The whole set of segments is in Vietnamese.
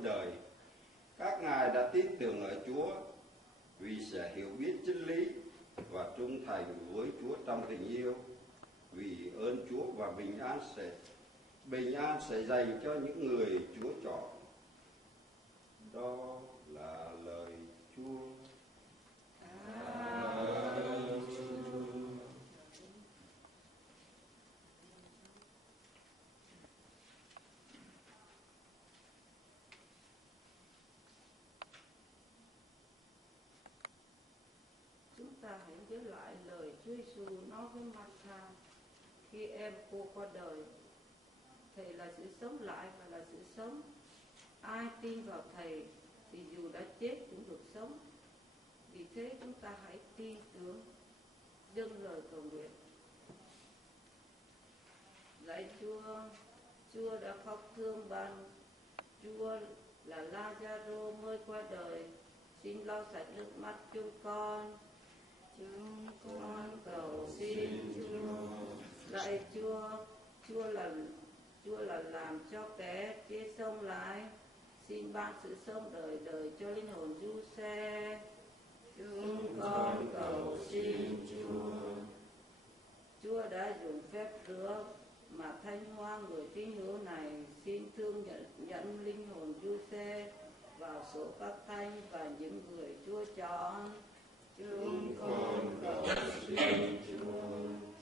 muôn đời. Các ngài đã tin tưởng ở Chúa vì sẽ hiểu biết chân lý và trung thành với Chúa trong tình yêu. Vì ơn Chúa và bình an sẽ dành cho những người Chúa chọn. Đó là lời Chúa. Chúng ta hãy nhớ lại lời Chúa Giêsu nói với Martha khi em cô qua đời: Thầy là sự sống lại và là sự sống. Ai tin vào Thầy thì dù đã chết cũng được sống. Vì thế chúng ta hãy tin tưởng, dâng lời cầu nguyện. Lạy Chúa, Chúa đã khóc thương ban Chúa là Lazaro mới qua đời, xin lau sạch nước mắt chúng con. Chúng con cầu xin Chúa. Lạy Chúa, Chúa là làm cho kẻ chết sống lại, xin ban sự sống đời đời cho linh hồn Giuse. Chúng con cầu xin Chúa. Chúa đã dùng phép rửa mà thanh hoa người tín hữu này, xin thương nhận linh hồn Giuse vào số các thánh và những người Chúa chọn. Chúng con cầu xin Chúa.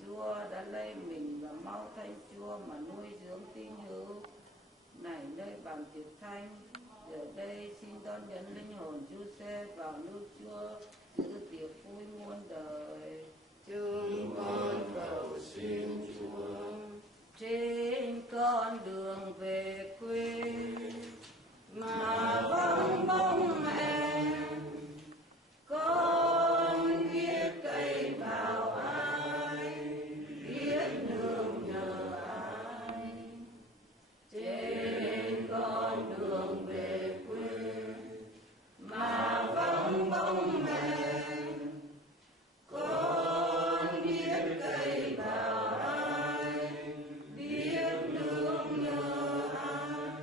Chúa đã lấy mình và máu Thánh Chúa mà nuôi dưỡng tín hữu này nơi bàn tiệc thánh. Giờ đây xin đón nhận linh hồn Giuse vào nước Chúa, giữ tiệc vui muôn đời. Chúng con cầu xin Chúa. Trên con đường về quê mà vắng bóng em, con biết cậy vào ai, biết nương nhờ ai. Trên con đường về quê mà vắng bóng em, con biết cậy vào ai, biết nương nhờ ai.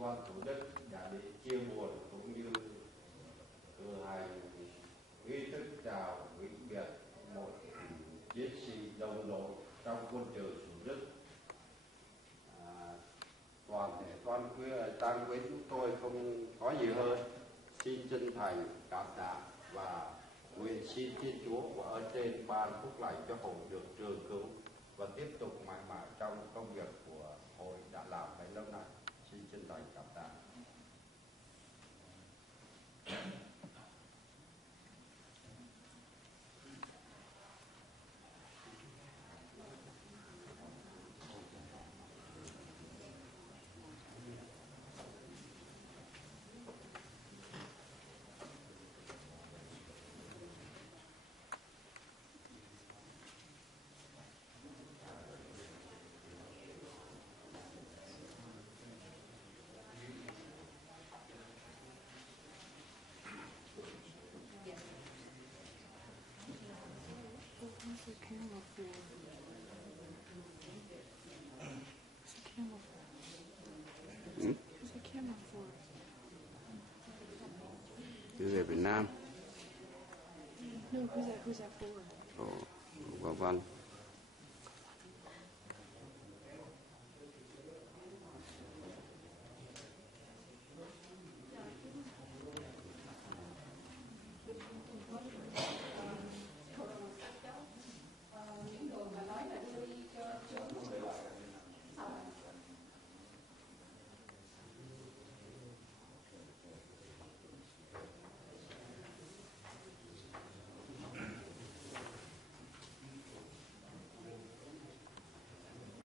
quan Thủ Đức đã đến chia buồn cũng như cử hành nghi thức chào vĩnh biệt một chiến sĩ đồng đội trong quân trường Thủ Đức. Toàn thể tang quyến chúng tôi không có gì hơn, xin chân thành cảm tạ và nguyện xin Thiên Chúa và ở trên ban phúc lành cho hội được trường cửu và tiếp tục mãi mãi trong công việc của hội đã làm bấy lâu nay. Xin chân thành cảm tạ. What's the camera for? What's the camera for? What's the camera for? Đưa về Việt Nam. No, who's that for? Của Văn.